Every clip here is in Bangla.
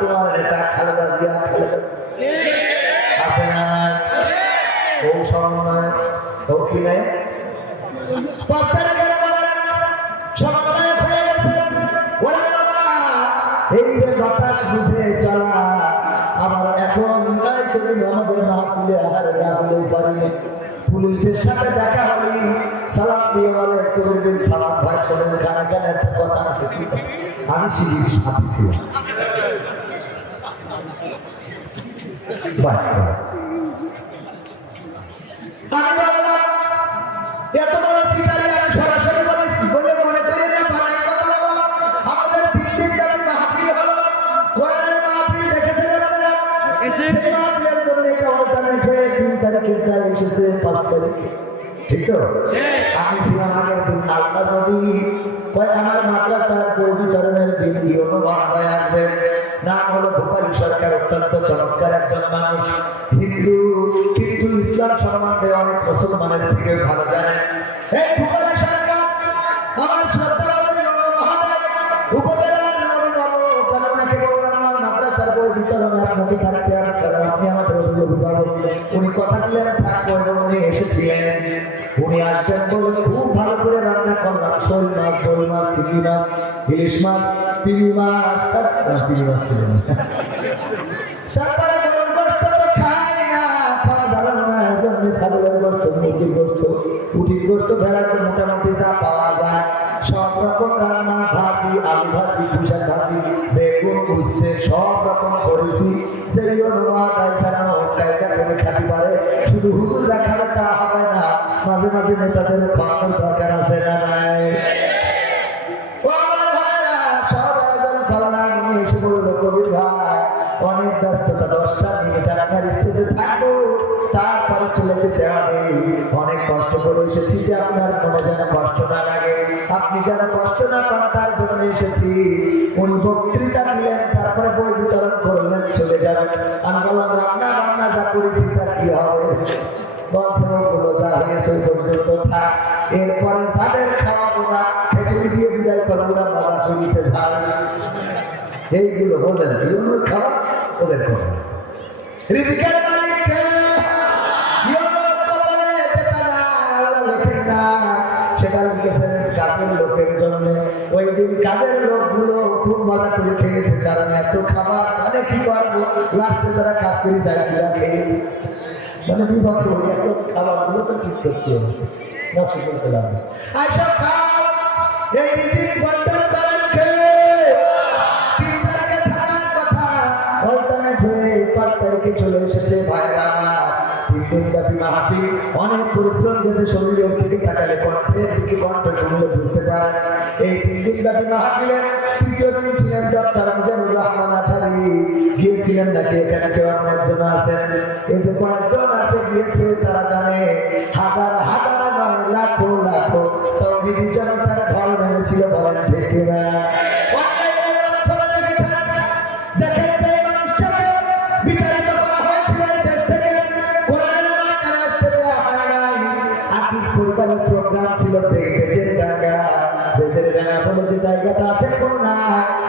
তোমার নেতা খালেদা জিয়া আছে না নাই? ও সমন্বয় দক্ষিণে সমন্বয়ক হয়ে গেছে। ওরা বাবা এই যে বাতাস বুঝে চলা আবার এখন সেদিন আমাদের মাহফিলে আহারে না হলেও পারি পুলিশদের সাথে দেখা হলে সালাম দিয়ে বলে করবেন সালাম ভাই শোনেন কানে কানে একটা কথা আছে। আমি শিবির সাথে ছিলাম। আমি বললাম এত বড় সিটারি আমি সরাসরি বলেছি বলে মনে করেন না বানাই কথা বললাম। আমাদের 3 দিন ব্যাপী মাহফিল হলো, কোরআনের মাহফিল দেখেছেন আপনারা? সেই মাহফিলের জন্য একটা অল্টারনেট হয়ে 3 তারিখেরটা এসেছে 5 তারিখে, ঠিক তো? আমি ছিলাম আগের দিন। আল্লাহ যদি কয় আমার মাদ্রাসার বই বিতরণের দিন ইউনো মহোদয় আসবে। নাম হলো ভূপালী সরকার, অত্যন্ত চমৎকার একজন মানুষ, হিন্দু কিন্তু ইসলাম সম্বন্ধে অনেক মুসলমানের থেকে ভালো জানেন। এই ভূপালী সরকার আমার শ্রদ্ধাবাদের ইউনো মহোদয় উপজেলার কেন ওনাকে বললাম আমার মাদ্রাসার বই বিতরণে আপনাকে থাকতে হবে, কারণ আপনি আমাদের অভিভাবক। উনি কথা দিলেন থাকবো এবং উনি এসেছিলেন। উনি আসবেন বলে খুব ভালো করে রান্না করলাম, শোল মাছ, শোল মাছ, চিংড়ি মাছ, ইলিশ মাছ, তিমি মাছ, তিমি মাছ ছিল না। তারপরে গরুর গোস্ত তো খাই না, খাওয়া যাবে না, এজন্য ছাগলের গোস্ত, মুরগির গোস্ত, উটির গোস্ত, ভেড়ার মোটামুটি যা পাওয়া যায় সব রকম রান্না, ভাজি, আলু ভাজি, পুঁইশাক ভাজি, বেগুন, উচ্ছে সব রকম করেছি। সেই অনুবাদ ছাড়ানো কায়দা করে খাতে পারে, শুধু হুজুররা খাবে তা হবে না, মাঝে মাঝে নেতাদের খাওয়ানোর দরকার আছে না নাই? ও আমার ভাইরা সব আয়োজন করলাম। উনি এসে বললো কবির ভাই অনেক ব্যস্ততা, 10টা মিনিট আপনার স্টেজে থাকবো, তারপরে চলে যেতে হবে। অনেক কষ্ট করে এসেছি যে আপনার মনে যেন কষ্ট না লাগে, আপনি যেন কষ্ট না পান তার জন্য এসেছি। উনি বক্তৃতা দিলেন, তারপরে বই বিতরণ করলেন, চলে যাবেন। আমি বললাম রান্না বান্না যা করেছি তার কি হবে? বলছেন ওগুলো যা হয়েছে ওই পর্যন্ত থাক, এরপরে যাদের খাওয়াবো না খিচুড়ি দিয়ে বিদায় করবো না, মজা করিতে যাবে। এইগুলো বোঝেন, ইউনোর খাবার ওদের কথা। রিজিকের মালিক কে? ইউনোর কপালে যেটা না আল্লাহ লেখেন না সেটা লিখেছেন কাজের লোকের জন্য। ওই দিন কাজের লোকগুলো খুব মজা করে খেয়েছে, কারণ এত খাবার মানে কি করবো, লাস্টে যারা কাজ করি চাইছিলাম খেয়ে মানে বিভক্ত হয়ে এত খাবার গুলো তো ঠিক করতে হবে, নষ্ট করতে লাগবে। আচ্ছা খাও, এই রিজিক বন্টন করেন কে? 3 তারিখে থাকার কথা অল্টারনেট হয়ে 5 তারিখে চলে এসেছে। ভাইরা আমার 3 দিন ব্যাপী মাহফিল, অনেক পরিশ্রম গেছে শরীরের দিকে তাকালে, কণ্ঠের দিকে কণ্ঠ শুনলে বুঝতে পারেন। এই 3 দিন ব্যাপী মাহফিলের 3য় দিন ছিলেন ডক্টর মিজানুর রহমান আচারি। গিয়েছিলেন নাকি এখানে কেউ একজন আছেন? এই যে কয়েকজন আছে গিয়েছে তারা জানে, হাজার হাজার নয় লাখো লাখো তৌহিদি জনতার ঢল নেমেছিল, বলেন ঠিক না? দেখেন যে মানুষটাকে বিতাড়িত করা হয়েছিল এই দেশ থেকে, কোরআনের ময়দানে আসতে দেওয়া হয় নাই। আকিজ পরিবারের প্রোগ্রাম ছিল বেজের ডাঙ্গা, বেজের ডাঙ্গা বলে যে জায়গাটা আছে কোনা,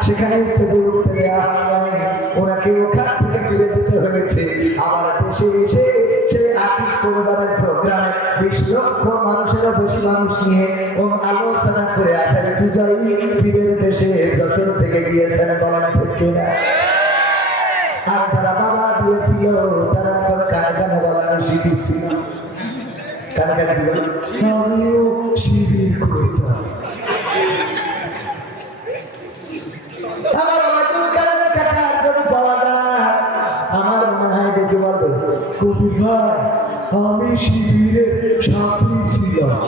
সেখানে স্টেজে উঠতে দেওয়া হয় নাই। ওনাকে ওখান থেকে ফিরে যেতে হয়েছে। আবার দেশে এসে সেই আকিজ পরিবারের প্রোগ্রামে 20 লক্ষ মানুষেরও বেশি মানুষ নিয়ে আলোচনা করে আচার্য বিজয়ী পীরের দেশে যশোর থেকে গিয়েছেন, বলেন ঠিক কিনা? আর যারা বাবা দিয়েছিল তারা এখন কানে কানে বলে আমি শিবির ছিলাম, কানে কানে কি বলে আমিও শিবির করতাম। আমার অবাদুল কাদের কাকার যদি পাওয়া যায়, আমার মনে হয় দেখে বলবে কবির ভাই আমি শিবিরের সাথী ছিলাম।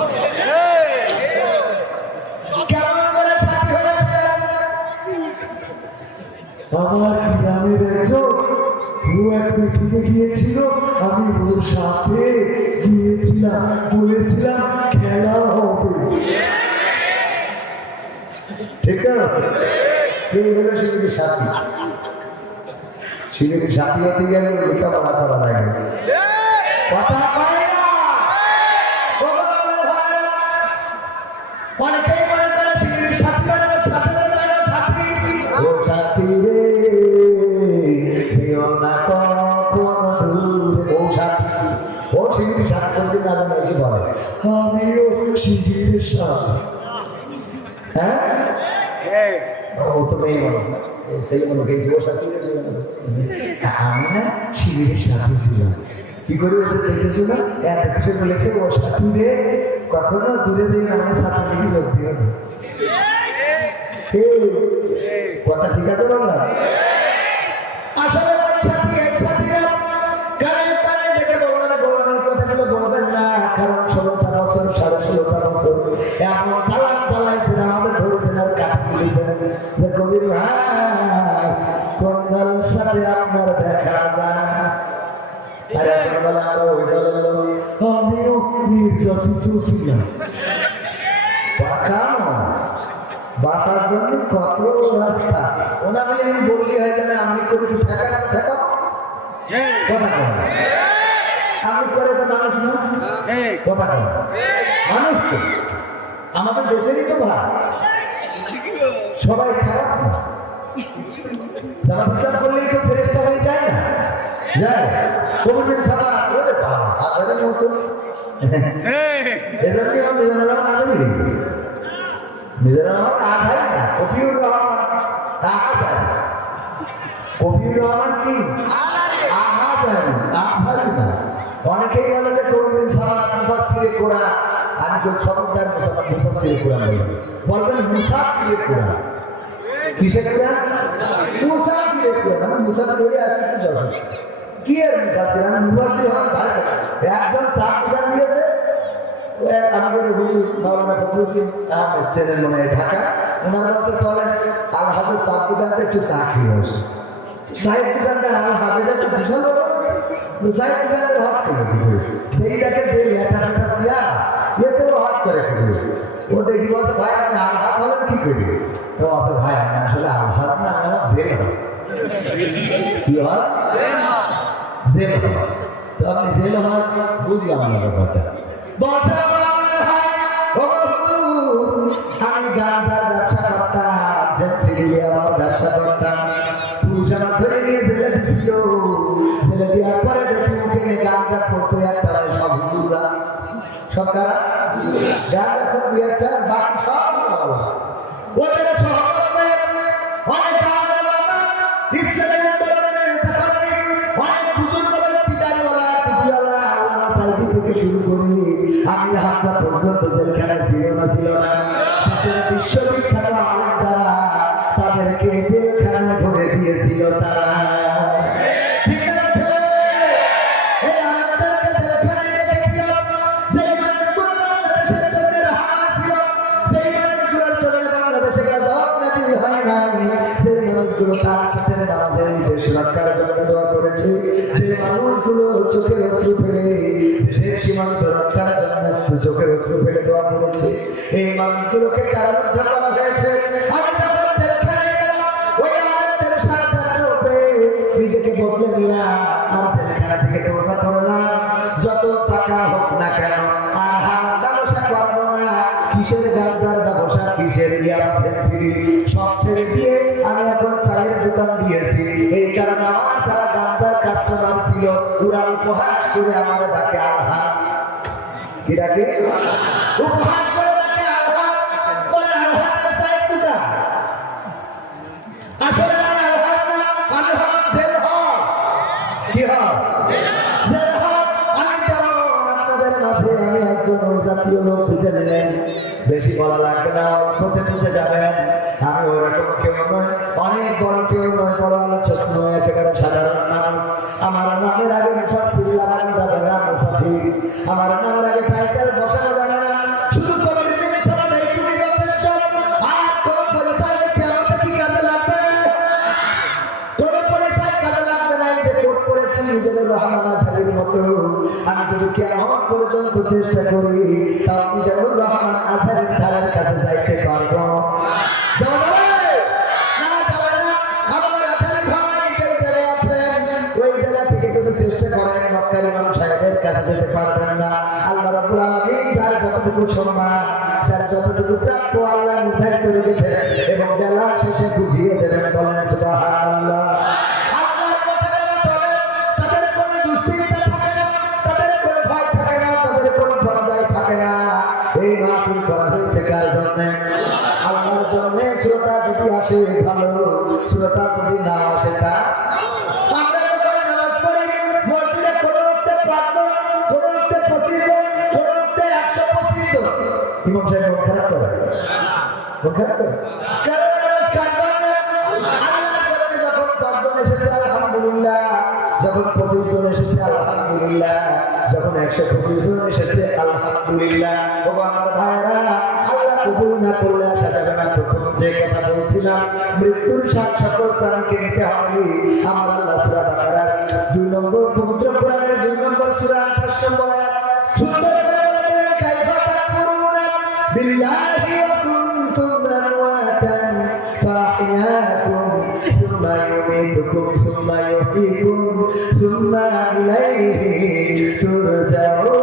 কেমন করে সাথী হয়েছিলেন? আমার গ্রামের একজন ও এক মিটিংয়ে গিয়েছিল, আমি ওর সাথে গিয়েছিলাম, বলেছিলাম খেলা হবে, ঠিক আছে? এই হলো শিবিরের সাথী। শিবিরের সাথী হতে গেলে লেখাপড়া করা লাগে, কথা পায় না। অনেকেই মনে করে শিবিরের সাথী মানে সাথী সাথী রে কি বলে আমিও শিবিরের সাথে। হ্যাঁ ও তো মেয়ে বলো সেই মনে গেছি ওর সাথে আমি না শিবিরের সাথে ছিলাম। কি করে ওদের দেখেছিল একটা বলেছে ওর সাথী রে কখনো দূরে দিয়ে আমাদের সাথে দিকে যোগ দিও না। কথা ঠিক আছে বললাম? আসলে ওই সাথী এক সাথীরা কানে কানে ডেকে বলবেন কথাগুলো বলবেন না, কারণ 16টা বছর 16.5 বছর এমন চালাইছেন আমাদের ধরেছেন আর কাটি খুলেছেন যে কবির ভাই কোন দলের সাথে আপনার দেখা যায়। আর এখন বলে আরো ওই দলের লোক আমিও নির্যাতিত ছিলাম। বাঁচার জন্য কত রাস্তা ওনা বলে আমি বললি হয়ে যাবে আমি করে ঠেকা ঠেকা কথা কর আমি করে তো মানুষ না কথা কর মানুষ তো আমাদের দেশেরই তো ভাই সবাই খারাপ না। জামাত ইসলাম করলেই তো ফেরেশতা হয়ে যায় না যায় কবি বিন সাবা ওরে বাবা আসারের মতো এজন্য আমি মিজানুর রহমান আজারি মিজানুর রহমান আজারি না কফিউর রহমান আজারি কফিউর রহমান কি আজারি আজারি না। অনেকেই বলে যে কবি বিন সাবা মুফাসসিরে কোরআন আমি তো খবরদার মুফাসসিরে কোরআন বলবেন মুসাফিরে কোরআন কিসের কোরআন মুসাফিরে কোরআন মুসাফির হয়ে আসছে যখন কি আর মুফাসসির আমি মুফাসসির হওয়ার ধারে একজন সাহেব কোরআন দিয়েছে আমাদের হুজুর মাওলানা ফখরুদ্দিন আহমেদ ছিলেন মনে হয় ঢাকা ওনার কাছে চলেন আল হাজের সাহেব কোরআনটা একটু চা খেয়ে আসে সাহেব কোরআনটার আল হাজের একটা বিশাল বড় সাহেব কোরআনের হজ করে দিবে সেইটাকে যে লেটারটা সিয়া এগুলো হজ করে দিবে ও দেখি বলছে ভাই আপনি আল হাজ হলেন কি করি তো আছে ভাই আমি আসলে আল হাজ না আমার জেল হজ কি হজ জেল হজ তো আপনি জেল হজ বুঝলাম না ব্যাপারটা বলছে আমি গাঁজার ব্যবসা করতাম ফেন্সিডিলি আমার ব্যবসা করতাম পুলিশ আমার ধরে নিয়ে জেলে দিছিল জেলে দেওয়ার পরে দেখি মুখে নিয়ে গাঁজা করতো একটা সব হুজুররা সব কারা গাঁজা করতো একটা বাকি সব ওদের সহকর্মে অনেক ইসলামের আন্দোলনে অনেক বুজুর্গ ব্যক্তি দাঁড়িওয়ালা টুপিওয়ালা আল্লামা সাইদি থেকে শুরু করে আমির হামজা পর্যন্ত জেলখানায় ছিল না দেশের বিশ্ববিখ্যাত আলেম যারা তাদেরকে জেলখানায় ভরে দিয়েছিল তারা ঠিক আছে এই আলেমদেরকে জেলখানায় রেখেছিল যেই মানুষগুলো বাংলাদেশের জন্য রাহা ছিল যেই মানুষগুলোর জন্য বাংলাদেশে গজবনাদি হয় নাই সেই মানুষগুলো তার ক্ষেত্রে নামাজের দেশ রক্ষার জন্য দোয়া করেছে যে মানুষগুলো চোখে অশ্রু ফেলে দেশের সীমান্ত রক্ষার জন্য চোখের অশ্রু ফেলে দোয়া করেছে এই মানুষগুলোকে কারারুদ্ধ করা হয়েছে। আমি যখন জেলখানায় গেলাম ওই আলেমদের সাহায্য পেয়ে নিজেকে বদলে নিলাম আর জেলখানা থেকে তওবা করলাম যত টাকা হোক না কেন আর হারাম ব্যবসা করবো না কিসের গাঁজার ব্যবসা কিসের ইয়াবা ফেন্সিডিল সব ছেড়ে দিয়ে আমি এখন চায়ের দোকান দিয়েছি এই কারণে আমার যারা গাঁজার কাস্টমার ছিল ওরা উপহাস করে আমার ডাকে আলহাজ কি ডাকে উপহাস করে ডাকে আলহাজ বলে আলহাজের চায়ের দোকান আসলে আমি আলহাজ না আমি হলাম জেল হজ কি হজ জেল হজ আমি যেমন আপনাদের মাঝে আমি একজন ওই জাতীয় লোক বুঝে নিলেন বেশি বলা লাগবে না অল্পতে বুঝে যাবেন আমি ওরকম কেউ নয় অনেক বড় কেউ নয় বড় আলোচক নয় একেবারে সাধারণ মানুষ আমার নামের আগে মুফাসসির লাগানো যাবে না মুসাফির আমার নামের আগে টাইটেল বসানো যাবে না শুধু কবির বিন সামাদ এইটুকুই যথেষ্ট আর কোনো পরিচয় কিয়ামতে কি কাজে লাগবে কোনো পরিচয় কাজে লাগবে না এই যে কোট পড়েছি নিজেদের রহমান আজহারির মতো আমি যদি কিয়ামত পর্যন্ত চেষ্টা করি তাও নিজেদের রহমান আজহারির ধারের কাছে যাইতে পারবো যাওয়া যাবে না যাবে না আমার আজহারি ভাই যে জায়গায় আছেন ওই জায়গা থেকে যদি চেষ্টা করেন মক্কার ইমাম সাহেবের কাছে যেতে পারবেন না আল্লাহ রাব্বুল আলামিন যার যতটুকু সম্মান যার যতটুকু প্রাপ্য আল্লাহ নির্ধারণ করে রেখেছেন এবং বেলা শেষে বুঝিয়ে দেবেন বলেন সুবহানাল্লাহ। আল্লাহর পথে যারা চলে তাদের কোনো দুশ্চিন্তা থাকে না তাদের কোনো ভয় থাকে না তাদের কোনো শ্রোতা যদি না আসে তা আমরা যখন নামাজ পড়ি মসজিদে কোনো উঠতে 5 জন, কোনো উঠতে 25 জন, কোনো উঠতে 125 জন, ইমাম সাহেব মন খারাপ করে? মন খারাপ করে? কারণ নামাজ কার জন্য? আল্লাহর জন্য। যখন 10 জন এসেছে আলহামদুলিল্লাহ, যখন 25 জন এসেছে আলহামদুলিল্লাহ, যখন 125 জন এসেছে আলহামদুলিল্লাহ। ও আমার ভাইরা, আল্লাহ কবুল না করলে আসা যাবে না। প্রথম যে কথা বলছিলাম, মৃত্যুর স্বাদ সকল প্রাণীকে নিতে হবে। আমার আল্লাহ সূরা বাকারার 2 নম্বর পবিত্র কোরআনের 2 নম্বর সূরা 28 নম্বর আয়াত সুন্দর করে বলে দিলেন, কাইফা তাকফুরুনা বিল্লাহি ওয়া কুনতুম আমওয়াতান ফাআহইয়াকুম সুম্মা ইউমীতুকুম সুম্মা ইউহয়িকুম সুম্মা ইলাইহি তুরজাউন।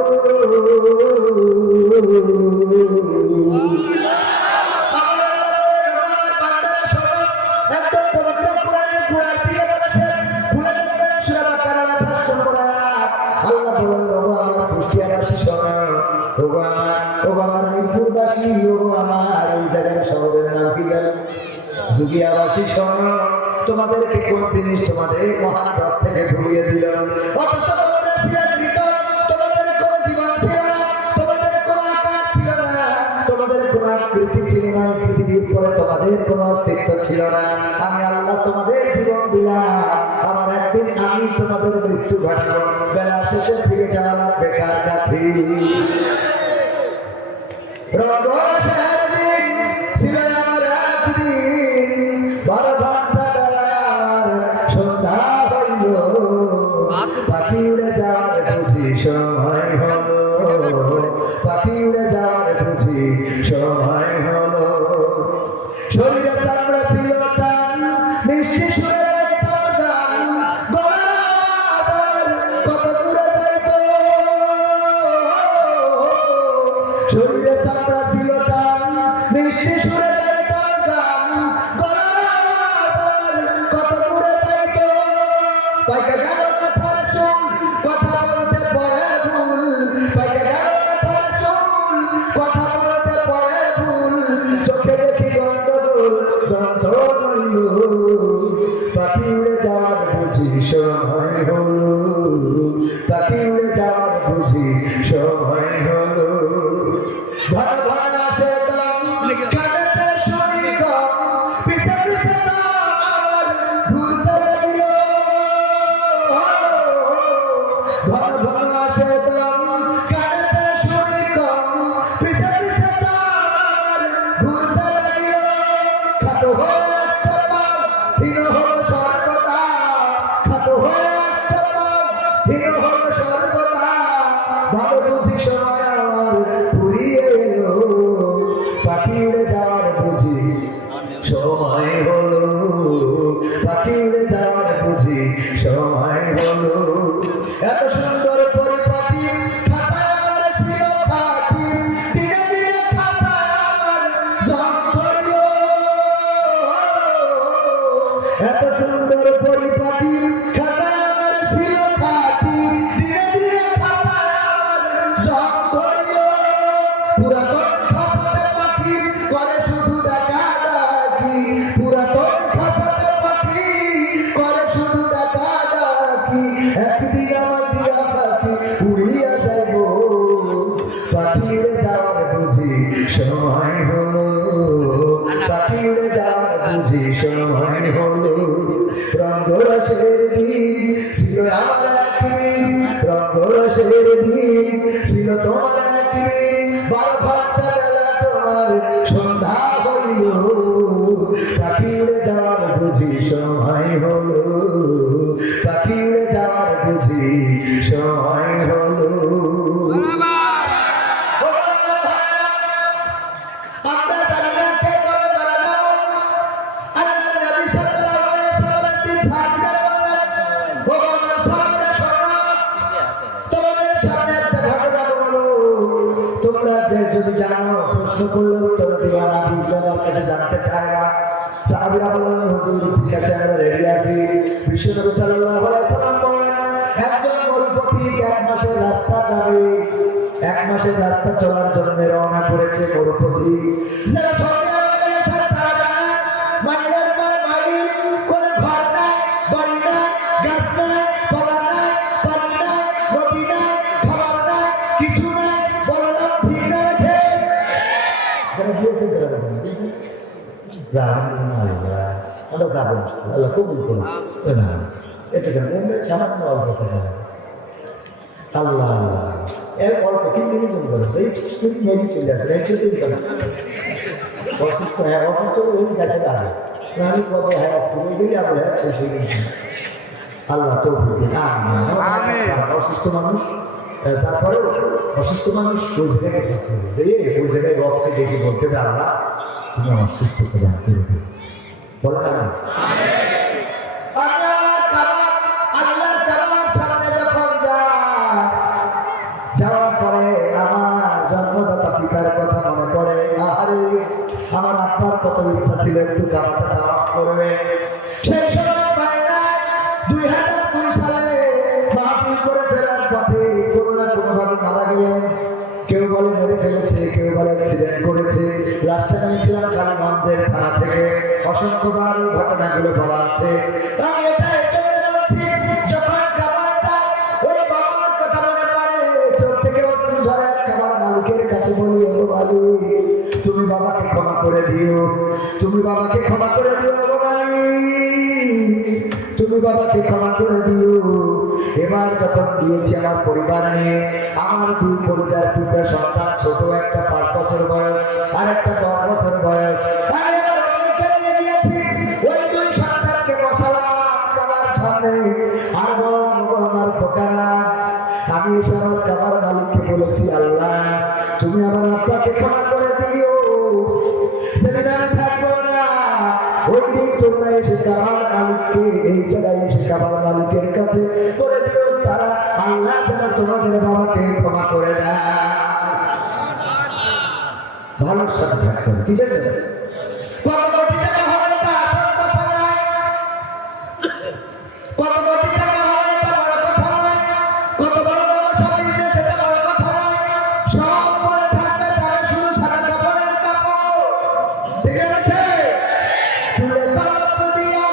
তোমাদেরকে কোন জিনিস তোমাদের মহান রব থেকে ভুলিয়ে দিল? অথচ তোমরা ছিলে মৃত, তোমাদের কোনো জীবন ছিল না, তোমাদের কোনো আকার ছিল না, তোমাদের কোনো আকৃতি ছিল না, পৃথিবীর পরে তোমাদের কোনো অস্তিত্ব ছিল না। আমি আল্লাহ তোমাদের জীবন দিলাম, আমার একদিন আমি তোমাদের মৃত্যু ঘটাবো। বেলা শেষে ফিরে যাওয়া লাগবে কার কাছে? রঙ্গরাসের দিন ছিল আমার একদিন, 12 ঘন্টা বেলায় আমার সন্ধ্যা হইল, পাখি উড়ে যাওয়ার বুঝি সময় হলো, পাখি উড়ে যাওয়ার বুঝি সময় হলো। শরীরে চামড়া ছিল টান, মিষ্টি সুরে গাইতাম গান, গলার আওয়াজ আমার কত দূরে যাইতো। শরীরে চামড়া ছিল টান, মিষ্টি সুরে গাইতাম গান, গলার আওয়াজ আমার কত দূরে যাইতো। পাইকে গেল মাথার চুল, কথা বলতে পড়ে ভুল, পাইকে গেল মাথার চুল, কথা বলতে পড়ে ভুল, চোখে দেখি গন্ডগোল, গন্ধ নইল, পাখি উড়ে যাওয়ার বুঝি সময় হলো, পাখি উড়ে যাওয়ার বুঝি সময় হলো। ঘন ঘন আসে দম, কানেতে শুনি কম, পিছে পিছে দম আমার ঘুরতে লাগিল। ঘন ঘন আসে দম, কানেতে শুনি কম, পিছে পিছে দম আমার ঘুরতে লাগিল। খাটো হয়ে আসছে পাও, হীন হলো সর্বদা, খাটো হয়ে আসছে পাও, হীন হলো সর্বদা। ভালো বুঝি সময় আমার ফুরিয়ে এলো, পাখি উড়ে যাওয়ার বুঝি সময় হলো, পাখি উড়ে যাওয়ার বুঝি সময় হলো। এত সুন্দর পরিপাটি খাঁচায় আমার ছিল খাটি, দিনে দিনে খাঁচায় আমার জং ধরিল। এত সুন্দর পরিপাটি খাঁচায় আমার ছিল খাটি, দিনে দিনে খাঁচায় আমার জং ধরিল। পুরাতন খাঁচাতে পাখি করে শুধু ডাকাডাকি, পুরাতন খাঁচাতে পাখি করে শুধু ডাকাডাকি। একদিন আমার দিয়া পাখি উড়িয়া যাইব, পাখি উড়ে যাওয়ার বুঝি সময় হলো, পাখি উড়ে যাওয়ার বুঝি সময় হলো। রঙ্গরসের দিন ছিল আমার একদিন, রঙ্গরসের দিন ছিল তোমার একদিন, 12 ঘন্টা বেলা তোমার সন্ধ্যা হইল, পাখি উড়ে যাওয়ার বুঝি সময় হলো, পাখি উড়ে যাওয়ার বুঝি সময় হলো। আমরা জানি না কে কবে মারা যাব। আল্লাহর নবী সাল্লাল্লাহু আলাইহি ওয়াসাল্লাম একদিন সাহাবীদের বললেন, ও আমার সাহাবীরা শোনো, তোমাদের সামনে একটা ঘটনা বলবো, তোমরা যে যদি জানো প্রশ্ন করলে উত্তর দিবা না, বুঝলে আমার কাছে জানতে চাইবা। সাহাবীরা বললেন, হুজুর ঠিক আছে আমরা রেডি আছি। বিশ্বনবী সাল্লাল্লাহু আলাইহি ওয়াসাল্লাম বললেন, একজন মরুপথিক 1 মাসের রাস্তা যাবে, 1 মাসের রাস্তা চলার জন্য রওনা করেছে মরুপথিক। যারা সৌদি আরবে গিয়েছেন তারা জানেন, মাইলের পর মাইল যাবে আল্লাহ কবুল করুন। না এটা কেন সামান্য অল্প টাকা আল্লাহ এর অল্প 3 দিনের জন্য বলে এই ঠিক মেবি চলে আসে অসুস্থ হ্যাঁ অসুস্থ ওই যাতে পারে আমি কবে হ্যাঁ ঘুরে গেলে আমরা সেই দিন আল্লাহ তৌফিক দিন অসুস্থ মানুষ তারপরেও অসুস্থ মানুষ ওই জায়গায় থাকতে হবে যে ওই জায়গায় রবকে ডেকে বলতে হবে আল্লাহ তুমি আমার সুস্থতা দান করে দেবে বলেন আমি আল্লাহর কাবার সামনে যখন যাওয়ার পরে আমার জন্মদাতা পিতার কথা মনে পড়ে আরে আমার আব্বার কত ইচ্ছা ছিল একটু কাবাটা তাওয়াফ করবে সেই সময় পায় না 2002 সালে মাহফিল করে ফেরার পথে কোনো না কোনোভাবে মারা গেলেন কেউ বলে মেরে ফেলেছে কেউ বলে অ্যাক্সিডেন্ট করেছে রাস্তায় নিয়েছিলাম কালীগঞ্জের থানা থেকে অসংখ্যবার এই ঘটনাগুলো বলা আছে আমি এটা এই জন্য বলছি যখন কাবায় যায় ওই বাবার কথা মনে পড়ে চোখ থেকে অশ্রু ঝরে কাবার মালিকের কাছে বলি ও মালিক তুমি বাবাকে ক্ষমা করে দিও তুমি বাবাকে ক্ষমা করে দিও ও মালিক তুমি বাবাকে ক্ষমা করে দিও এবার যখন গিয়েছি আমার পরিবার নিয়ে আমার 2 পরিবার 2টা সন্তান ছোট একটা 5 বছর বয়স আর একটা 10 বছর বয়স আমি এবার ওদেরকে নিয়ে গিয়েছি ওই 2 সন্তানকে বসালাম কাবার সামনে আর বললাম আমার খোকারা আমি এসে আমার কাবার মালিককে বলেছি আল্লাহ তুমি আমার আব্বাকে ক্ষমা করে দিও সেদিন আমি থাকবো না ওই দিন তোমরা এসে কাবার মালিককে এই জায়গায় এসে কাবার মালিকের কাছে বলে দিও তারা আল্লাহ যেন তোমাদের বাবাকে ক্ষমা করে দেয় ভালোর সাথে থাকতে হবে কিসের জন্য কত কোটি টাকা হবে এটা আসল কথা নয় কত কোটি টাকা হবে এটা বড় কথা নয় কত বড় ব্যবসা বিজনেস এটা বড় কথা নয় সব পড়ে থাকবে যাবে শুধু সাদা কাপড়ের কাপড় ঠিক আছে চুলে কলপ দিয়া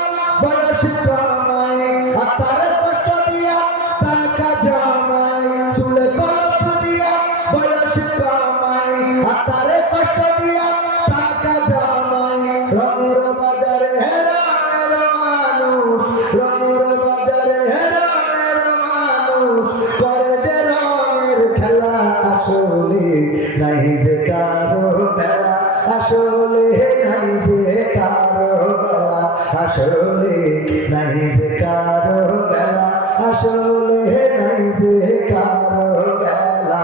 বয়স কমায় আর তারে কষ্ট দিয়া টাকা জমায় চুলে কলপ দিয়া বয়স কমায় আর তারে কষ্ট দিয়া টাকা জমায় রঙের বাজারে রঙের মানুষ রঙের বাজারে রঙের মানুষ করে যে রঙের খেলা আসলে নাই যে কারো বেলা আসলে নাই যে কারো বেলা আসলে নাই যে কারো বেলা আসলে নাই যে কারো বেলা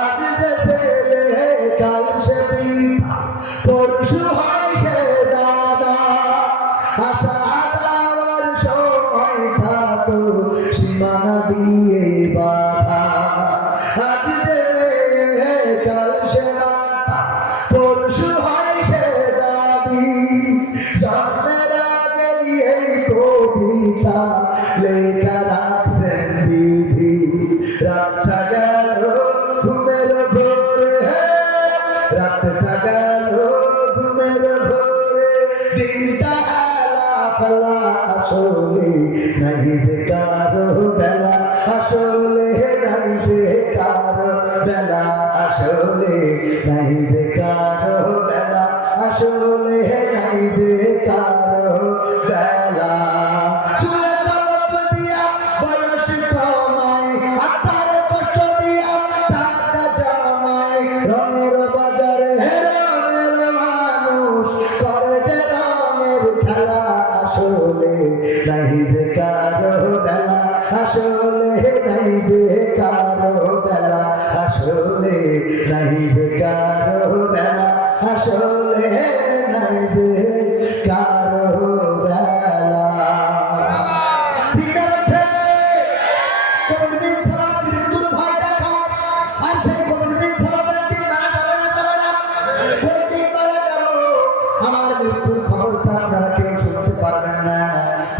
আজ যে ছেলে কাল সে পিতা পরশু হয় সে দাদা আশা যাওয়ার সময়টা তো সীমানা দিয়ে বাধা আজ যে মেয়ে কাল সে মাতা পরশু হয় সে দাদি জন্মের আগেই এই কবিতা লেখা রাখছেন বিধি রাতটা গেল ঘুমের ভোরে রাতটা গেল ঘুমের ভোরে দিনটা হেলা ফেলা আসলে নাই যে কারো বেলা আসলে নাই যে কারো বেলা আসলে নাই যে কারো বেলা আসলে নাই যে কারো বেলা চুলে কলপ দিয়া বয়স কমায় আর তারে কষ্ট দিয়া টাকা জমায় রঙের বাজারে রঙের মানুষ করে যে রঙের খেলা আসলে নাই যে কারো বেলা আসলে নাই যে কারো বেলা আসলে নাই যে কারো বেলা আসলে নাই যে কারো বেলা ঠিক আছে কবির বিন সামাদ মৃত্যুর ভয় দেখা আর সেই কবির বিন সামাদের দিন মারা যাবে না কোন দিন মারা যাব আমার মৃত্যুর খবরটা আপনারা কেউ শুনতে পারবেন না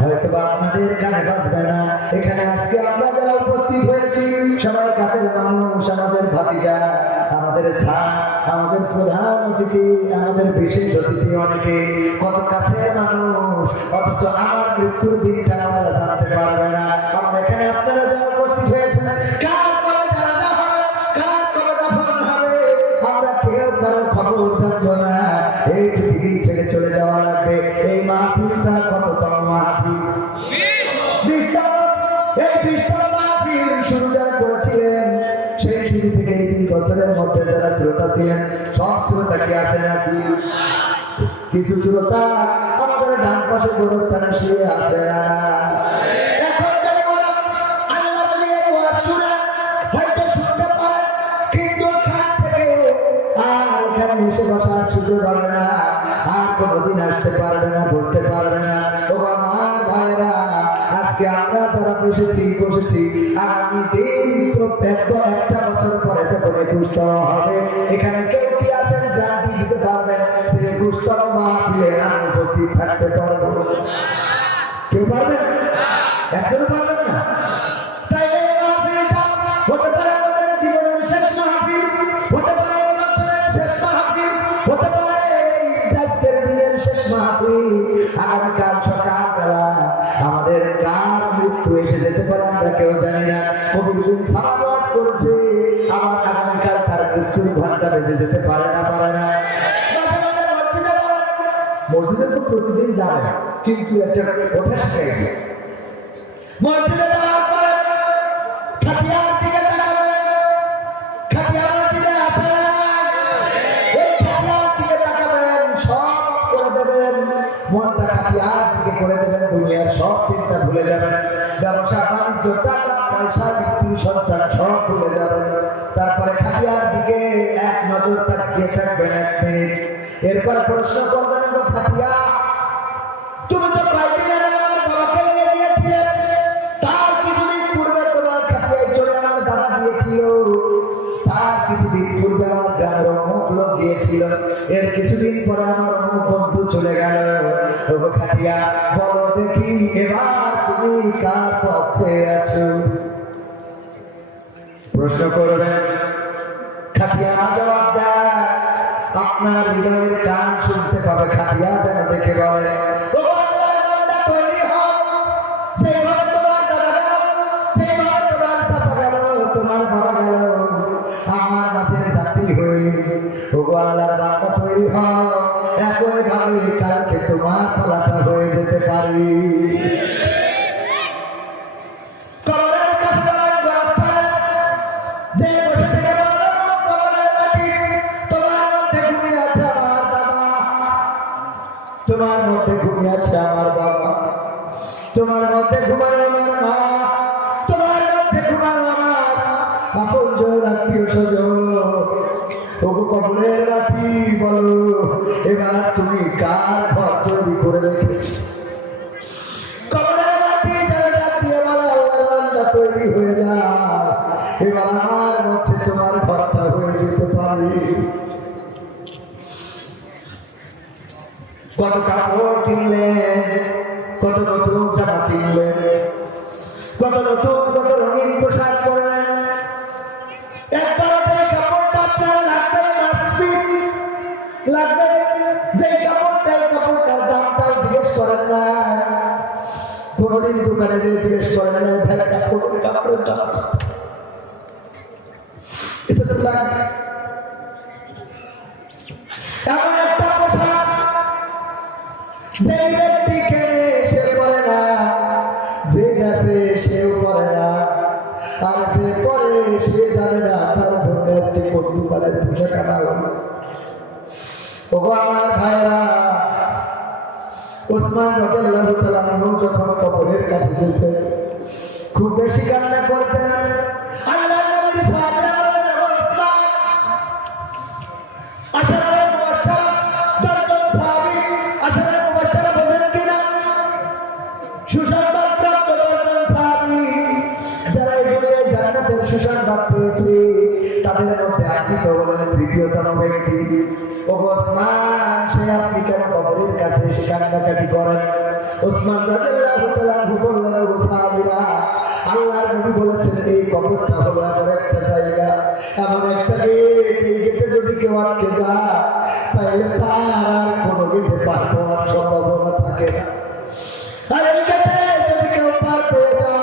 হয়তো বা আপনাদের কানে বাজবে না এখানে আজকে আমরা যারা উপস্থিত হয়েছি সবার কাছের মানুষ আমাদের ভাতিজা আমাদের স্যার আমাদের প্রধান অতিথি আমাদের বিশেষ অতিথি অনেকে কত কাছের মানুষ অথচ আমার মৃত্যুর দিনটা আপনারা জানতে পারবে না আমার এখানে আপনারা যারা উপস্থিত হয়েছেন কার কবে জানাজা হবে কার কবে দাফন হবে আমরা কেউ কারো খবর জানবো না এই পৃথিবী ছেড়ে চলে যাওয়া লাগবে এই মাহফিল বছরের মধ্যে যারা শ্রোতা ছিলেন সব শ্রোতা কি আছে নাকি? কিছু শ্রোতা আমাদের ডান পাশে গোরস্থানে শুয়ে আছে না? এখন যদি ওরা আল্লাহ বলে ওয়াজ শুনে হয়তো শুনতে পারে, কিন্তু ওখান থেকে আর এখানে এসে বসার সুযোগ হবে না, আর কোনোদিন আসতে পারবে না, বসতে পারবে না। ও আমার ভাইরা, আজকে আমরা যারা বসেছি আগামী দিন একটা বছর পরে যখন 21তম হবে, এখানে কেউ কি আছেন গ্যারান্টি দিতে পারবেন সে 21তম মাহফিলে আমি উপস্থিত থাকতে পারবো? কেউ পারবেন? একজনও পারবেন না। তাই এই মাহফিলটা হতে পারে আমাদের জীবনের শেষ মাহফিল, হতে পারে এই বছরের শেষ মাহফিল, হতে পারে আজকের দিনের শেষ মাহফিল। আগামীকাল সকালবেলা আমাদের কার মৃত্যু এসে যেতে পারে আমরা কেউ জানি না। কবির দিন সামাজ ওয়াজ করেছে, আবার আগামীকাল তার মৃত্যুর ঘন্টা বেজে যেতে পারে না? মাঝে মাঝে মসজিদে যাবেন, মসজিদে তো প্রতিদিন যাবে, কিন্তু একটা কথা শিখাই দিই, মসজিদে যাওয়ার পরে খাটিয়ার দিকে তাকাবেন। খাটিয়া মসজিদে আছে না? এই খাটিয়ার দিকে তাকাবেন, সব করে দেবেন, মনটা খাটিয়ার দিকে করে দেবেন, দুনিয়ার সব চিন্তা ভুলে যাবেন, ব্যবসা বাণিজ্য, টাকা পয়সা, স্ত্রী সন্তান সব ভুলে যাবেন। তারপরে খাটিয়ার দিকে এক নজর তাকিয়ে থাকবেন 1 মিনিট। এরপরে প্রশ্ন করবেন, খাটিয়া তুমি তো কয়েকদিন আগে আমার বাবাকে নিয়ে গিয়েছিলে, তার কিছুদিন পূর্বে তোমার খাটিয়ায় চলে আমার দাদা গিয়েছিল, তার কিছুদিন পূর্বে আমার গ্রামের অমুক লোক গিয়েছিল, এর কিছুদিন পরে আমার অমুক বন্ধু চলে গেল। ও খাটিয়া বলো দেখি এবার তুমি কার পথে আছো? প্রশ্ন করবেন, খাটিয়া জবাব দেয়, আপনার হৃদয়ের কান শুনতে পাবে। খাটিয়া যেন ডেকে বলে, ও আল্লাহর বান্দা তৈরি হও, যেভাবে তোমার দাদা গেল, যেভাবে তোমার চাচা গেল, তোমার বাবা গেল, আমার মাঝের জাতি হয়ে ও আল্লাহর বান্দা তৈরি হও, একই ভাবে কালকে তোমার পালাটা হয়ে যেতে পারে। কবরের কাছে যাবেন, গোরস্থানে যে বসে থেকে বলবেন, কবরের মাটি তোমার মধ্যে ঘুমিয়ে আছে আমার দাদা, তোমার মধ্যে ঘুমিয়ে আছে আমার বাবা, তোমার মধ্যে ঘুমানো আমার মা, তোমার মধ্যে ঘুমানো আমার আপনজন আত্মীয় স্বজন। ওগো কবরের মাটি বলো, এবার তুমি কার ঘর তৈরি করে রেখেছো? কবরের মাটি যেন ডাক দিয়ে বলে, আল্লাহর বান্দা তৈরি হয়ে যা, এবার আমার মধ্যে তোমার ঘরটা হয়ে যেতে পারে। কত কাপড় কিনলেন, কত নতুন জামা কিনলেন, কত নতুন কত রঙিন পোশাক পরলেন, একবার যে কাপড়টা আপনার লাগবে, লাগবে, যে কাপড়টার দামটাও জিজ্ঞেস করেন না, কোনদিন দোকানে যে জিজ্ঞেস করেন না ভাই কাপড়ের দাম কত, এটা তো লাগবে। এমন একটা পোশাক যে ব্যক্তি কেনে সে পরে না, যে গেছে সেও পরে না, আর যে পরে সে জানে না তার জন্য আজকে কোন দোকানের পোশাক আনা হলো। ওগো আমার ভাইরা, ওসমান রাদিয়াল্লাহু তাআলা আনহু যখন কবরের কাছে যেতেন খুব বেশি কান্না করতেন। আল্লাহর নবীর সাহাবীরা বলেন, ওসমান আশারায়ে মুবাশশারা, 10 জন সাহাবী আশারায়ে মুবাশশারা বোঝেন কিনা? সুসংবাদ প্রাপ্ত 10 জন সাহাবী যারা এই দুনিয়ায় জান্নাতের সুসংবাদ পেয়েছে, তাদের মধ্যে আপনি তো হলেন 3য়তম ব্যক্তি। ওগো ওসমান, সে আপনি কেন কবরের কাছে এসে কান্নাকাটি করেন? ওসমান রাদিয়াল্লাহু তাআলা বললেন, ও সাহাবীরা, আল্লাহর নবী বলেছেন এই কবরটা হলো এমন একটা জায়গা, এমন একটা গেট, এই গেটে যদি কেউ আটকে যায় তাহলে তার আর কোনো গেটে পার পাওয়ার সম্ভাবনা থাকে না, আর এই গেটে যদি কেউ পার পেয়ে যায়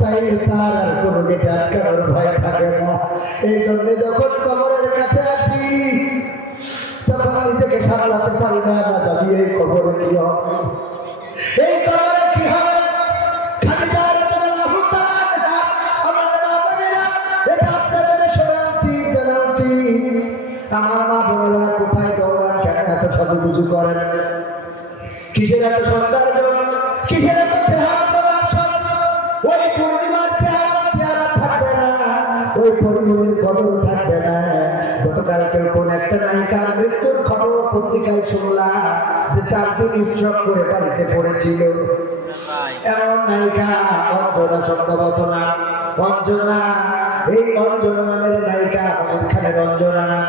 তাইলে তার আর কোনো গেটে আটকানোর ভয় থাকে না। এই জন্য যখন কবরের কাছে আসি তখন নিজেকে সামলাতে পারি না, না যাবি এই কবরে কি হবে, এই কবরে কি হবে। খাদিজা রাদিয়াল্লাহু তাআলা, আমার মা বোনেরা, এটা আপনাদের শোনা আমার মা বোনেরা কোথায় দৌড়ান, কেন এত সাজুগুজু করেন, কিসের এত সৌন্দর্য, কিসের এত চেহারা প্রদর্শন? ওই পূর্ণিমার চেহারা থাকবে না, ওই পরিমণির কদর থাকবে না। গতকালকে কোন একটা নায়িকার মৃত্যুর খবর পত্রিকায় শুনলাম যে 4 দিন স্ট্রোক করে বাড়িতে পড়েছিল। এমন নায়িকা অঞ্জনা, সম্ভবত না অঞ্জনা, এই অঞ্জনা নামের নায়িকা অনেক খানের অঞ্জনা না।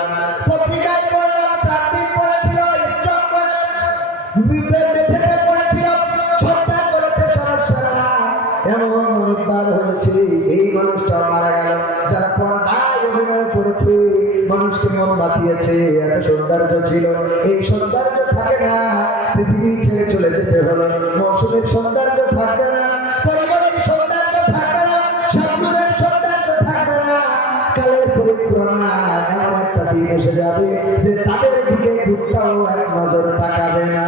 পত্রিকায় পড়লাম 4 দিন পড়েছিল স্ট্রোক করে, বেঁচে পড়েছিল, সন্তান বলেছে সমস্যা না। এমন অনেকবার হয়েছে এই মানুষটা মারা গেল, যারা পর্দায় অভিনয় করেছে, মানুষকে মন বাতিয়েছে, এত সৌন্দর্য ছিল, এই সৌন্দর্য থাকে না, পৃথিবী ছেড়ে চলে যেতে হলো। মৌসুমের সৌন্দর্য থাকবে না, পরিবারের সৌন্দর্য থাকবে না, সাধুরের সৌন্দর্য থাকবে না। কালের পরিক্রমা এমন একটা দিন এসে যাবে যে তাদের দিকে কুত্তাও এক নজর তাকাবে না।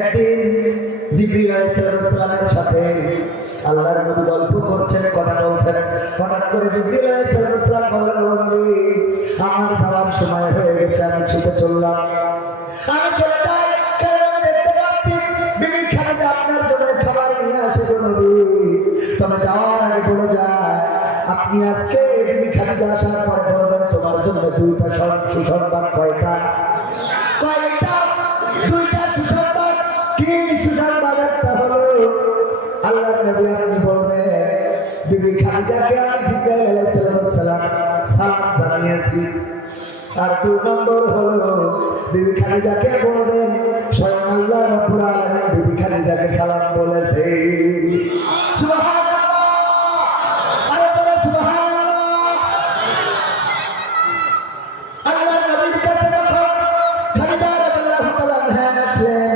একদিন জিবরিল আলাইহিস সালামের সাথে আল্লাহর নবী গল্প করছেন, কথা বলছেন। হঠাৎ করে জিবরিল আলাইহিস সালাম বললেন, ও নবী, আমার যাওয়ার সময় হয়ে গেছে, আমি ছুটে চললাম। আমি চলে যাই, কারণ আমি দেখতে পাচ্ছি বিবি খাদিজা আপনার জন্য খাবার নিয়ে আসে গো নবী। তবে যাওয়ার আগে বলে যায়, আপনি আজকে বিবি খাদিজা আসার পরে বলবেন তোমার জন্য 2টা সুসংবাদ। কয়টা? কয়টা? 2টা সুসংবাদ। কি সুসংবাদ? একটা হলো আল্লাহর নবী আপনি বলবেন বিবি খাদিজাকে আমি জিবরাইল আলাইহিস সালাম সালাম জানিয়েছি। আর 2 নম্বর হলো বিবি খাদিজাকে বলবেন স্বয়ং আল্লাহ রাব্বুল আলামিন বিবি খাদিজাকে সালাম বলেছে। সুবহানাল্লাহ, আরে বলো সুবহানাল্লাহ। আল্লাহর নবীর কাছে যখন খাদিজা রাদিয়াল্লাহু তাআলা আসলেন,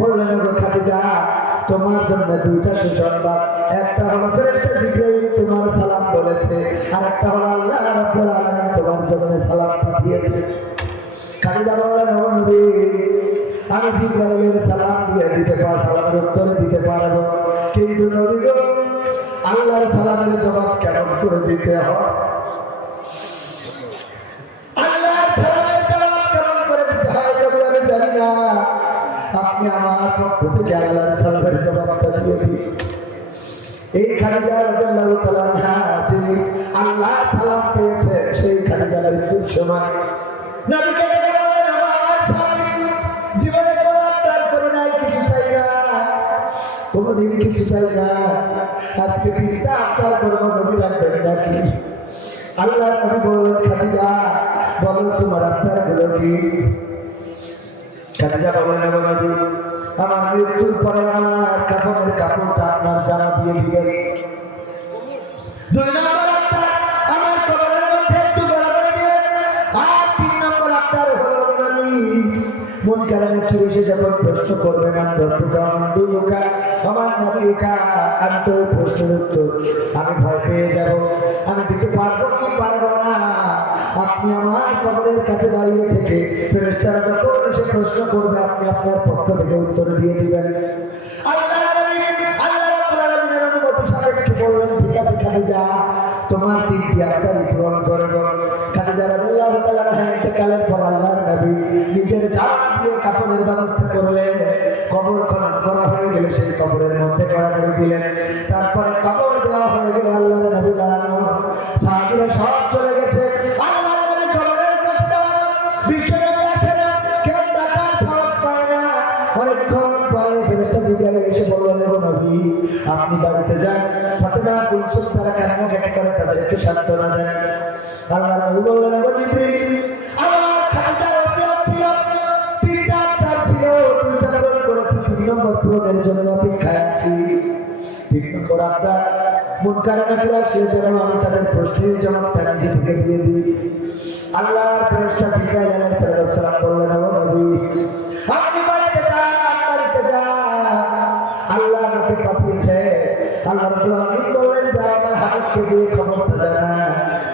বললেন গো খাদিজা, তোমার জন্য 2টা সুসংবাদ। একটা হলো ফেরেশতা জিবরাইল তোমার সালাম বলেছে, আর একটা হলো আল্লাহ রাব্বুল আলামিন তোমার জন্য সালাম পাঠিয়েছে। খাদিজা বললেন, ও নবী, আমি জিবরাইলের সালাম দিতে পারবো, সালামের উত্তর দিতে পারবো, কিন্তু নবী গো, আল্লাহর সালামের জবাব কেমন করে দিতে হয়? আল্লাহর সালামের জবাব কেমন করে দিতে হয় নবী আমি জানি না, আপনি আমার পক্ষ থেকে আল্লাহর সালামের জবাবটা দিয়ে দিন। এই খাদিজা রাদিয়াল্লাহু তাআলা আনহা যিনি আল্লাহ সালাম পেয়েছে, সেই খাদিজার মৃত্যুর সময় নবীকে ডেকে বললেন, আমার স্বামী জীবনে কোনো আবদার করে নাই, কিছু চাই না, কোনোদিন কিছু চাই না, আজকে 3টা আবদার করবো, নবী রাখবেন নাকি? আল্লাহ নবী বললেন, খাদিজা বলো তোমার আবদার গুলো কি? খাদিজা বললেন, ও নবী, আমার মৃত্যুর পরে আমার কাফনের কাপড়টা আপনার জামা দিয়ে দিবেন। 2 নম্বর আবদার, আমার কবরের মধ্যে একটু গোড়া করে দিবেন। আর 3 নম্বর আবদার হলো নবী, মুনকার নাকির এসে যখন প্রশ্ন করবে, মান রব্বুকা মান দীনুকা আমার নবীকা, আমি তো ওই প্রশ্নের উত্তর আমি ভয় পেয়ে যাব, আমি দিতে পারবো কি পারবো না। আপনি আমার কবরের কাছে দাঁড়িয়ে থেকে ফেরেশতারা যখন এসে প্রশ্ন করবে, আপনি আপনার পক্ষ থেকে উত্তর দিয়ে দিবেন। আল্লাহ নবী আল্লাহ রাব্বুল আলামিনের অনুমতি সাপেক্ষে বললেন, ঠিক আছে খাদিজা, তোমার 3টি আবদার পূরণ করব। খাদিজা রাদিয়াল্লাহু তাআলা ইন্তেকালের পর আল্লাহর নবী নিজের জামা দিয়ে কাফনের ব্যবস্থা করলেন। কবর খনন করা হয়ে গেলে সেই কবরের মধ্যে গোড়া করে দিলেন। তারপরে কবর দেওয়া হয়ে গেলে আল্লাহর নবী দাঁড়ানো, সাহাবীরা সব চলে গেছে, আল্লাহর নবী কবরের কাছে দাঁড়ানো, বিশ্বনবী আসে না, কেউ ডাকার সাহস পায় না। অনেকক্ষণ পরে ফেরেশতা জিবরাইল এসে বললেন, ও নবী, আপনি বাড়িতে যান, ফাতেমা কুলসুম তারা কান্নাকাটি করে, তাদেরকে সান্ত্বনা দেন। আল্লাহর নবী বললেন, ও জিবরিল, আমার খাদিজার ওসিয়ত ছিল, 3টা আবদার ছিল, 2টা পূরণ করেছি, 3 নম্বর পূরণের জন্য অপেক্ষায় আছি। 3 নম্বর আবদার, মুনকার নাকির আসলে যেন আমি তাদের প্রশ্নের জবাবটা নিজে থেকে দিয়ে দিই। আল্লাহর ফেরেশতা জিবরাইল আলাইহিস সালাম বললেন, ও নবী, আপনি বাড়িতে যান, বাড়িতে যান, আল্লাহ আমাকে পাঠিয়েছে। আল্লাহ রাব্বুল আলামিন বললেন, যা আমার হাবিবকে যে গিয়ে খবরটা জানা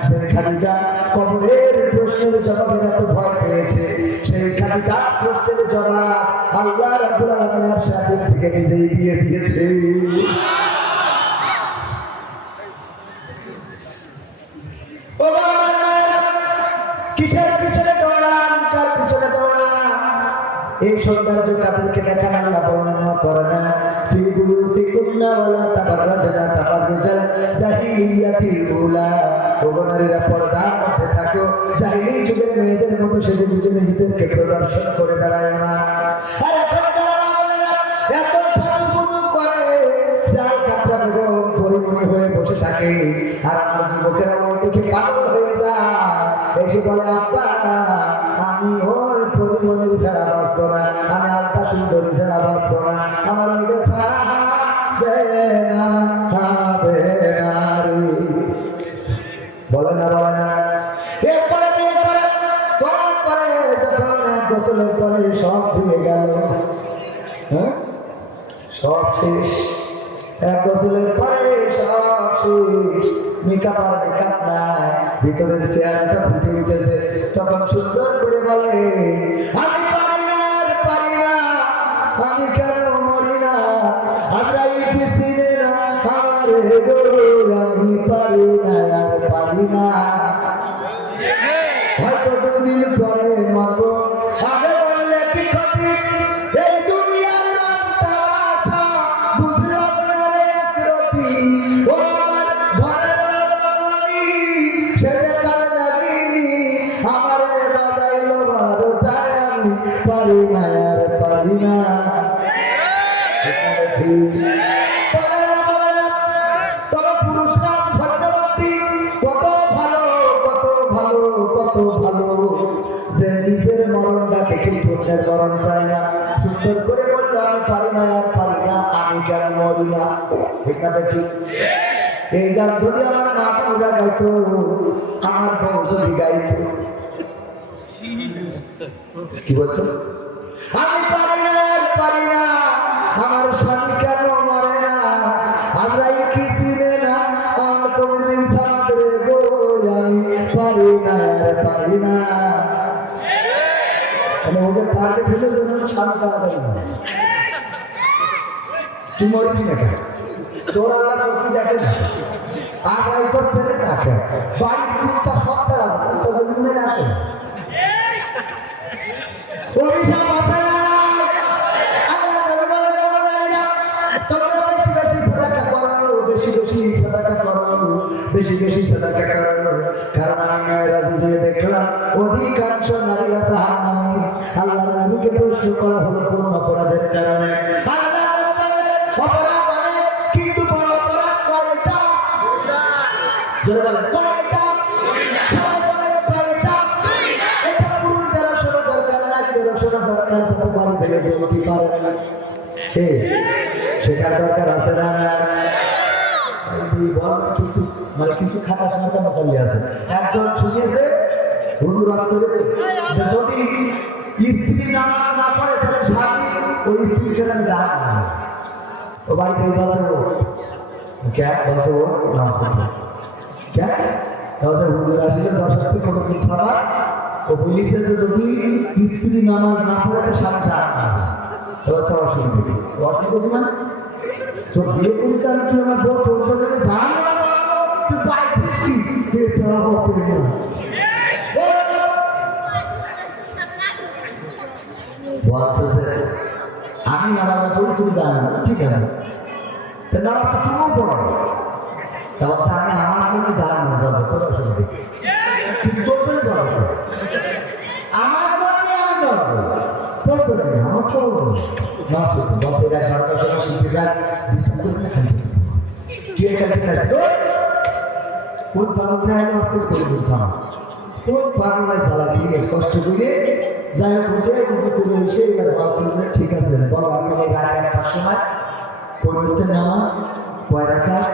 যে খাদিজা কবরের প্রশ্নের জবাবের এত ভয় পেয়েছে, সেই খাদিজার প্রশ্নের জবাব আল্লাহ রাব্বুল আলামিন আরশে আজিম থেকে নিজেই দিয়ে দিয়েছে। ও আমার মায়েরা, কিসের পিছনে দৌড়ান, কার পিছনে দৌড়ান? এই সৌন্দর্য কাদেরকে দেখান আল্লাহ বর্ণনা করে না। ফি বুয়ুতিকুন্না ওয়ালা তাবাররাজনা তাবাররুজাল জাহিলিয়াতিল উলা। ওগো নারীরা, পর্দার মধ্যে থাকো, জাহিলি যুগের মেয়েদের মতো সেজে গুজে নিজেদেরকে প্রদর্শন করে বেড়ায় না। আর এখনকার মা-বোনেরা এত সাজুগুজু করে, যার কাপড় বেগম পরিমণি হয়ে বসে থাকে, আর আমার যুবকেরা ওই দেখে পাগল হয়ে যায়, এসে বলে আব্বা আমি ওই পরিমণির ছাড়া বাঁচবো না, আমি আলতা সুন্দরী ছাড়া বাঁচবো না, আমার মেয়েকে ছাড়বে না, হবে না রে। বলে না, বলে না। এরপরে বিয়ে করে, করার পরে যখন এক বছরের পরে সব ভেঙে গেল, সব শেষ। এক বছরের পরে সব শেষ, মেকআপ আর মেকআপ নাই, ভিতরের চেহারাটা ফুটে উঠেছে। তখন সুন্দর করে বলে আমি পারি না, আর পারি না, আমি কেন মরি না, আজরাইল কি চিনে না আমার গো, আমি পারি না, আর পারি না, হয়তো দুদিন পরে মরবো, আগে বললে কি ক্ষতি, এই দুনিয়ার রং তামাশা বুঝলাম না রে একরতি, ও আমার ঘরের রমণী সেজে কাল নাগিনী, আমার রাজাইল বারোটায়, আমি পারি না, আর পারি না। তবে পুরুষরা ধন্যবাদ দিই, কত ভালো, কত ভালো, কত ভালো, যে নিজের মরণটাকে কিন্তু অন্যের মরণ চায় না। সুন্দর করে বললো আমি পারি না, আর পারি না, আমি কেন মরি না। ঠিক না ঠিক? এই গান যদি আমার মা পুরা গাইতো, আমার বউ যদি গাইতো, কি বলতো? আমি পারি না, আর পারি না, আমার স্বামী কেন মরে না, আমরা কি চিনে না, আমার কোনদিন সামাদ রে গো, আমি পারি না, আর পারি না। ওকে টার্গেট হলে যেন স্বামী তাড়াতাড়ি না, তুই মরবি না কেন, তোর আল্লাহ চোখি দেখে না, আর ভাই তোর ছেলে দেখে, বাড়ির কুত্তা সব তাড়াবো, কুত্তা জন্য আসে না, অভিশাপ আছে না? তোমরা বেশি বেশি সাদাকা করো, বেশি বেশি সাদাকা করো, বেশি বেশি সাদাকা করো, কারণ আমি মেরাজে যেয়ে দেখলাম অধিকাংশ নারীরা জাহান্নামী। আল্লাহর নবীকে প্রশ্ন করা হলো কোন অপরাধের কারণে? আল্লাহ বললেন অপরাধ অনেক, কিন্তু বড় অপরাধ কয়টা? জোরে বলেন কয়টা? সবাই বলেন কয়টা? এটা পুরুষদেরও শোনা দরকার, নারীদেরও শোনা দরকার, যাতে বাড়ি থেকে বলতে পারে কে শেখার দরকার আছে না? কিন্তু মানে কিছু খাটা সামটা মশালি আছে। একজন শুনিয়েছে, হুজুর রাজ করেছে যে যদি স্ত্রী নামাজ না পড়ে তাহলে স্বামী ওই স্ত্রীর সাথে যায় না। ও বাড়িতে বলছে ও ক্যাব বলছে ও নামাজ পড়বে ক্যাব, তাহলে হুজুর আসলে যশক্তি কোনোদিন ছাড়া ও বলিছে যে যদি স্ত্রী নামাজ না পড়ে তো স্বামী যায় না, তবে তো অসুবিধা নেই। অসুবিধা মানে তোর বিয়ে করেছে, আমি কি আমার বউ তোর সাথে জান না, তুই পাইছিস কি? এটা হবে না। বলছে যে আমি নামাজ পড়ি, তুমি জানো না, ঠিক আছে, তো নামাজটা তুমিও পড়ো। তা বলছে আমি আমার জন্য জান না যাবো, তোর অসুবিধা কিন্তু তোর জন্য যাবো, আমার জন্য আমি যাবো, তোর জন্য আমার তো নামাজ পড়তে বলছে। এরা ঘরের সময় শিল্পীরা ডিস্টার্ব করবে না, খালি কে খালি কাজ কোন পাগলটা নামাজ পড়তে বলছে আমার কোন পাগলায় জ্বালা, ঠিক আছে কষ্ট করে যাই হোক উঠে কিছু করে এসে এবার বলছে যে ঠিক আছে বলো আমি রাত 1টার সময় পরিবর্তন নামাজ কয় রাকাত,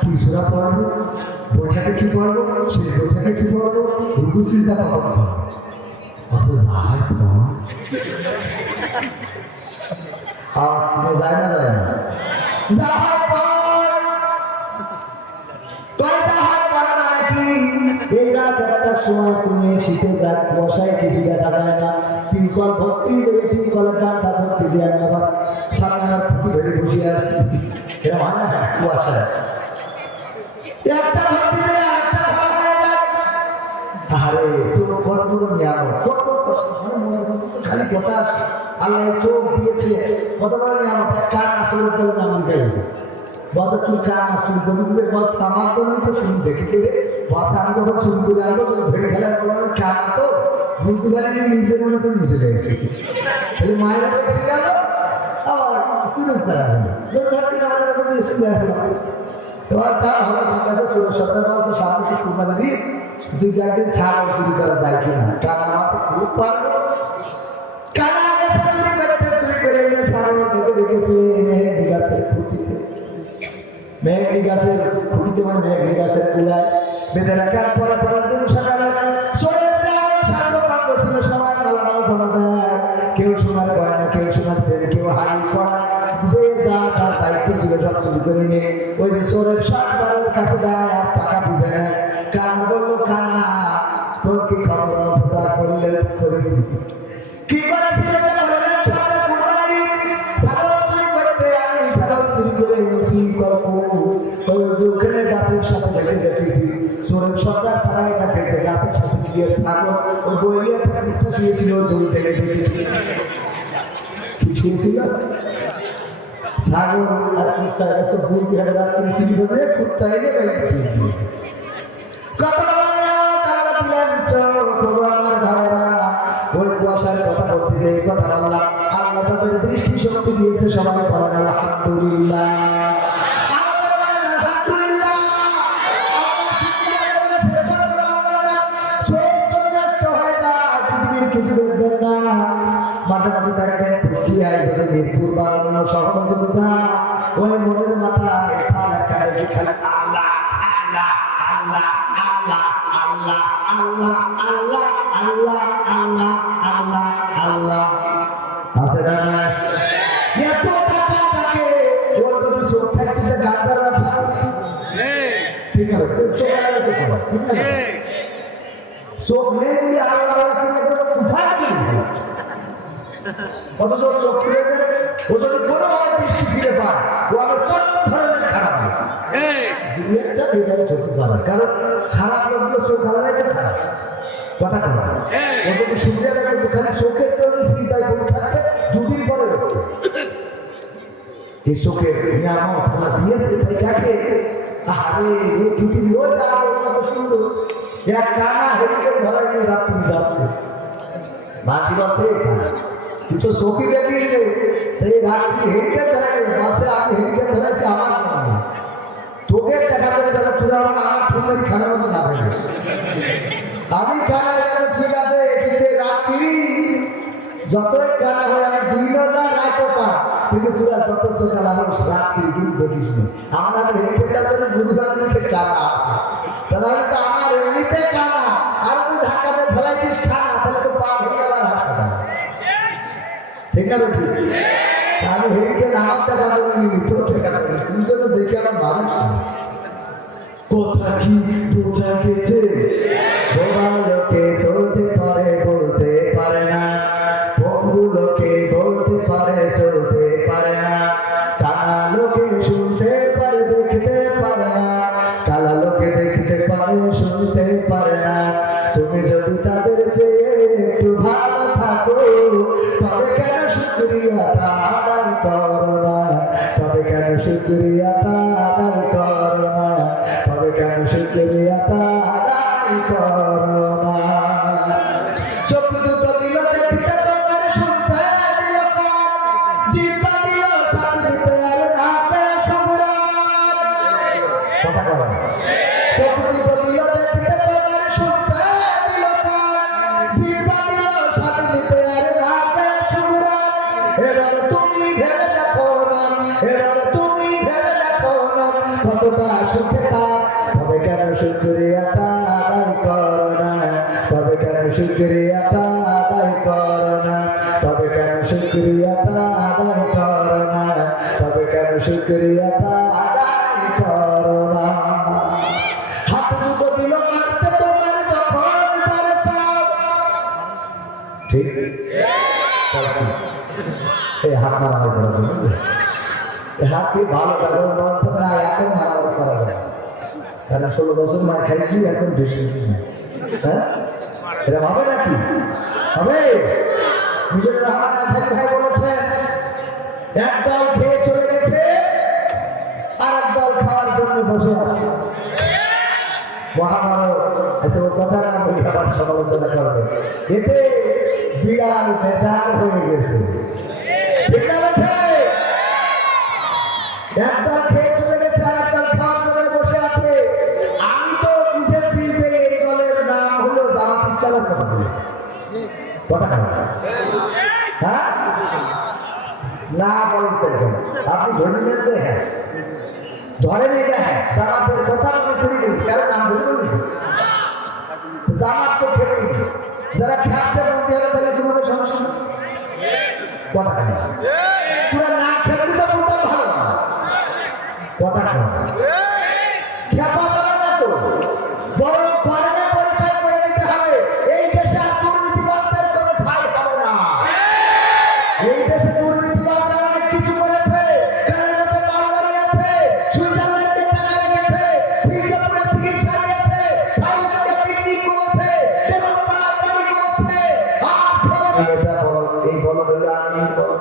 কি সূরা পড়বো, বৈঠাকে কি পড়বো, সেই বৈঠাকে কি পড়বো, রুকু সিজদা কখন করবো। আচ্ছা যাই না আওয়াজ শুনে যায় না, যায় না, যাওয়ার পর কয়টা এই রাত একটার সময় তুমি শীতের রাত কুয়াশায় কিছু দেখা যায় না, টিনকল ভর্তি এই টিনকলের ডানটা ধরতে যে আমি আবার সামনে আমার খুঁটি ধরে বসে আসছি, এরকম হয় না কুয়াশায় একটা ধরতে যায় একটা ধরা হয়ে যায়। আরে চোখ কর্মগুলো নিয়ামত, কত খালি কথা আল্লাহ চোখ দিয়েছে, কত বড় নিয়ামত। কান আসলে করে নাম দিতে বলছে তুই কান আসুন কবি বলছে আমার জন্যই তো শুনি দেখি করে বলছে আমি যখন শুরু করে আসবো ধরে ফেলা বলবো কানা তো বুঝতে পারিনি, নিজের মনে তো নিজে লেগেছে তাহলে মায়ের কাছে গেল আবার শুরু করা হলো ধরতে আমার কাছে নিয়ে শুনে আসলো। তোমার তা হলো ঠিক আছে, ষোলো সপ্তাহ বলছে সামনে কুরবানি দিই দুই একদিন ছাড় চুরি করা যায় কিনা, কানা মাছে খুব পারবো। কানা গেছে চুরি করতে, চুরি করে এনে ছাড় বেঁধে রেখেছে মেহেন্দি গাছের খুঁটিতে, মেহেন্দি গাছের খুঁটিতে মানে মেহেন্দি গাছের কুলায় বেঁধে রাখার পরে পরের দিন সকালে সোনার চাওয়ার সাধ্য পাত্র ছিল, সবাই মালামাল জমা দেয়, কেউ সোনার গয়না, কেউ সোনার চেন, কেউ হাড়ি করা, যে যা যার দায়িত্ব ছিল সব চুরি করে নিয়ে ওই যে চোরের সর্দারের কাছে যায় আর টাকা বুঝে নেয়। কানা বললো কানা তোর কি খবর যা করলে করেছি কি করেছিল বললেন সামনে কুরবানি ছাগল চুরি করতে আমি ছাগল চুরি করে এনেছি ওই যে ওখানে গাছের সাথে লেগে রেখেছি, চোরের সর্দার তারাই ডাকে গাছের সাথে গিয়ে ছাগল ওই বইলে একটা কুত্তা শুয়েছিল দড়ি থেকে দেখেছি কি শুয়েছিল ছাগল আর কুত্তার কাছে বই দিয়ে রাত্রি চুরি করে কুত্তা এনে বাইরে দিয়ে দিয়েছে। কত আমার ভাইরা ওই কুয়াশার কথা বলতে যে কথা বললাম, আল্লাহ তাদের দৃষ্টি শক্তি দিয়েছে, সবাই বলেন আলহামদুলিল্লাহ। কিছু দেখবেন না, মাঝে মাঝে দেখবেন কুষ্টিয়ায় যদি মিরপুর বা অন্য শহরে চলে যা ওই মোড়ের মাথায় একটা রেখে খালি আল্লাহ আল্লাহ আল্লাহ আল্লাহ আল্লাহ আল্লাহ আল্লাহ আল্লাহ আল্লাহ আল্লাহ আল্লাহ আছে না না এত টাকা থাকে ওর যদি চোখ থাকতে গান্ধার ব্যবসা ঠিক আছে ঠিক আছে চোখ নেই অথচ চোখ ফিরে দেবে, ও যদি কোনোভাবে দৃষ্টি ফিরে পায় ও আমার চট ধরনের খারাপ দুনিয়াটা এটাই হতে পারে, কারণ খারাপ লোকগুলো চোখ হারালে তো খারাপ কথা বলে ও যদি সুবিধা দেখে খালি চোখের জন্য চিন্তায় করে থাকবে দুদিন পরে উঠবে। এই চোখের নিয়ামত আল্লাহ দিয়েছে তাই দেখে আরে এই পৃথিবী ও যাবো কত সুন্দর, এক কানা হেরিকেন ধরাই নিয়ে রাত্রি যাচ্ছে মাটি বাসে কানা তুই তো চোখে দেখিস রে তাই রাত্রি হেরিকেন ধরাই নেই বাসে আমি হেরিকেন ধরাইছি আমার জন্য তোকে দেখা করে দাদা তোরা আমার ফুলদারি খানার মতো না পেয়ে আমি কানা ঠিক আছে কিন্তু রাত্রি যতই কানা হয় আমি দিনও যা রাতও তা, কিন্তু তোরা যত সকাল আমার রাত্রি কিন্তু দেখিস নি। আমার আমি হেলিকপ্টার জন্য বুধবার দিকে কানা আছে, তাহলে তো আমার এমনিতে কানা আর তুই ধাক্কাতে ফেলাই দিস খানা, তাহলে তো পা ভেঙে আবার হাসপাতাল ঠিক না ঠিক। আমি হেলিকে আমার দেখা যাবে নি তোর দেখা যাবে তুমি যেন দেখে আমার মানুষ কথা কি বোঝা গেছে, বোবা লোকে চলতে পারে বলতে পারে না, বন্ধু লোকে বলতে পারে চলতে পারে না, কানা লোকে শুনতে পারে দেখতে পারে না, কালা লোকে দেখতে পারে শুনতে পারে না। তুমি যদি তাদের চেয়ে একটু ভালো থাকো তবে কেন শুকরিয়াটা আদায় করো না, তবে কেন শুকরিয়াটা আদায় করো না, তবে কেন শুকরিয়াটা আদায় করো না। চোখ দুটো দিল দেখতে তোমার শুনতে দিল কান, জিহ্বা দিল সাথ দিতে আর নাকে শুকরান কথা বলো। চোখ দুটো দিল দেখতে তোমার শুনতে দিল কান, জিহ্বা দিল সাথ দিতে আর নাকে শুকরান। এবার তুমি ভেবে দেখো না, এবার তুমি ভেবে দেখো না কতটা সুখে থাক, তবে কেন শুকরিয়াটা আদায় করো না, তবে কেন শুকরিয়াটা আদায় করো না, তবে কেন শুকরিয়াটা আদায় করো না, তবে কেন শুকরিয়াটা আদায় করো না। হাত দুটো দিল মারতে তোমার এই হাত মারামারি করার জন্য এই হাত দিয়ে ভালো কাজ বলছে না, এখন মারামারি করা যায়, কেন 16 বছর মার খাইছি, এখন বেশি হ্যাঁ, এটা হবে নাকি? হবে? মিজানুর রহমান আজহারী ভাই বলেছেন, এক দল খেয়ে চলে গেছে, আর এক দল খাওয়ার জন্য বসে আছে। মহাভারত আছে, ও কথা না বলি আবার সমালোচনা করবে, এতে বিড়াল বেচার হয়ে গেছে। ঠিক না বেঠে? এক দল খেয়ে চলে গেছে, আর এক দল খাওয়ার জন্য বসে আছে। আমি তো বুঝেছি যে এই দলের নাম হলো জামাত ইসলামের কথা বলেছে। কথা না? হ্যাঁ না বলছেন কেন? আপনি ধরে নেন যে হ্যাঁ, ধরেন এটা হ্যাঁ জামাতের কথা মনে করি বলি, কারণ নাম ধরে বলেছি। জামাত তো খেপেই না, যারা খেপছে বলতে হবে তাহলে কিভাবে সমস্যা হচ্ছে? কথা কেন? তোরা না খেপলি তো বলতাম ভালো না, কথা কেন? খেপা যাবে না তো, বরং কর্মে পরিচয় করে দিতে হবে। এই দেশে আর দুর্নীতিবাজদের কোনো ঠাঁই হবে না। এই দেশে দুর্নীতিবাজরা অনেক কিছু করেছে, কানাডাতে বাড়ি বানিয়েছে, সুইজারল্যান্ডে টাকা রেখেছে, সিঙ্গাপুরে চিকিৎসা নিয়েছে, থাইল্যান্ডে পিকনিক করেছে, টেকনোপাড়ায় বাড়ি করেছে। আর এটা বল, এই বল ধরে আমি বল,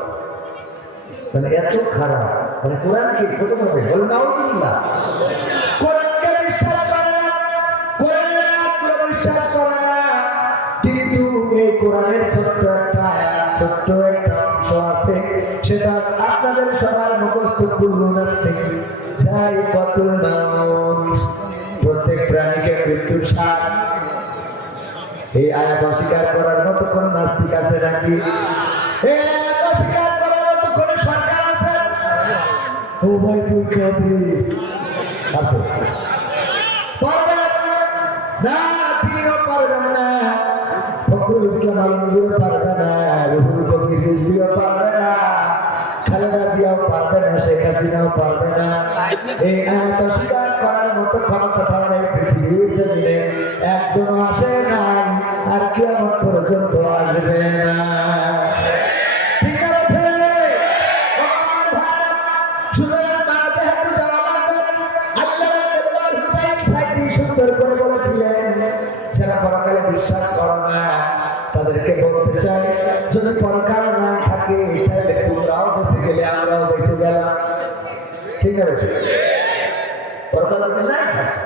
মানে এত খারাপ, মানে কোরআন কি খোঁজে হবে বল নাউজুবিল্লাহ। কোরআনকে বিশ্বাস করে না, কোরআনের আয়াতগুলো বিশ্বাস করে না, কিন্তু এই কোরআনের ছোট্ট একটা আয়াত, ছোট্ট একটা অংশ আছে, সেটা আপনাদের সবার মুখস্থ কুল্লু নাফসিন যায়িকাতুল মাউত, প্রত্যেক প্রাণীকে মৃত্যুর স্বাদ। এই আয়াত অস্বীকার করার মতো কোন নাস্তিক আছে নাকি? এই আয়াত অস্বীকার করার মতো কোন সরকার আছে? ও ভাই তুই কাঁদি আছে? পারবেন না, তিনিও পারবেন না, ফখরুল ইসলাম আলমগীরও পারবে না, রুহুল কবির রিজভীও পারবে না, খালেদা জিয়াও পারবে না, শেখ হাসিনাও পারবে না। এই আয়াত অস্বীকার করার মতো ক্ষমতা ধরনের পৃথিবীর জমিনে একজনও আসে নাই, আর কিয়ামত পর্যন্ত আসবে না। ঠিক না বেঠে? আমার ভাই, সুতরাং বাড়াতে একটু যাওয়া লাগবে। আল্লামা দেলওয়ার হুসাইন সাইদি সুন্দর করে বলেছিলেন, যারা পরকালে বিশ্বাস করে না তাদেরকে বলতে চাই, যদি পরকাল না থাকে তাহলে তোমরাও বেঁচে গেলে আমরাও বেঁচে গেলাম। ঠিক আছে? পরকাল যদি নাই থাকে,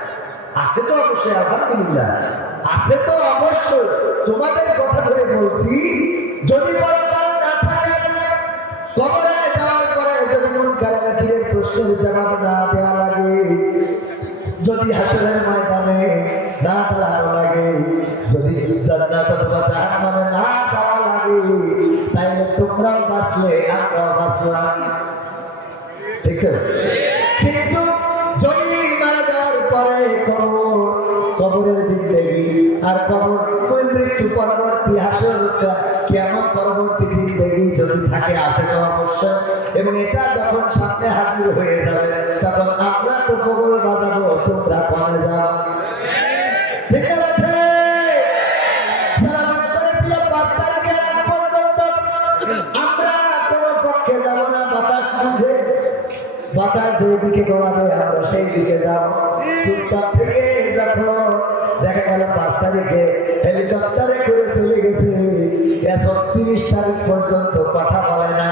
আছে তো অবশ্যই, আলহামদুলিল্লাহ আছে তো অবশ্যই। তোমাদের কথা ধরে বলছি, যদি পরকাল না থাকে, কবরে যাওয়ার পরে যদি মুনকার নাকিরের প্রশ্নের জবাব না দেওয়া লাগে, যদি হাসরের ময়দানে না দাঁড়ানো লাগে, যদি জান্নাত অথবা জাহান্নামে না যাওয়া লাগে, তাইলে তোমরাও বাঁচলে আমরাও বাঁচলাম। ঠিক আছে? কিন্তু যদি মারা যাওয়ার পরে কবরের জিন্দেগি আর মৃত্যু পরবর্তী হাসর কিয়ামত পরবর্তী জিন্দেগি যদি থাকে, আছে তো অবশ্যই, এবং এটা যখন সামনে হাজির হয়ে যাবে তখন আমরা তো বগল বাজাবো, তোমরা কমে যাও। ঠিক না বেঠে? যারা মনে করেছিল 5 তারিখের আগ পর্যন্ত আমরা কোনো পক্ষে যাব না, বাতাস বুঝে বাতাস যেদিকে গড়াবে আমরা সেই দিকে যাব। চুপচাপ থেকে যখন দেখা গেল 5 তারিখে হেলিকপ্টারে করে চলে গেছে, 36 তারিখ পর্যন্ত কথা বলে না।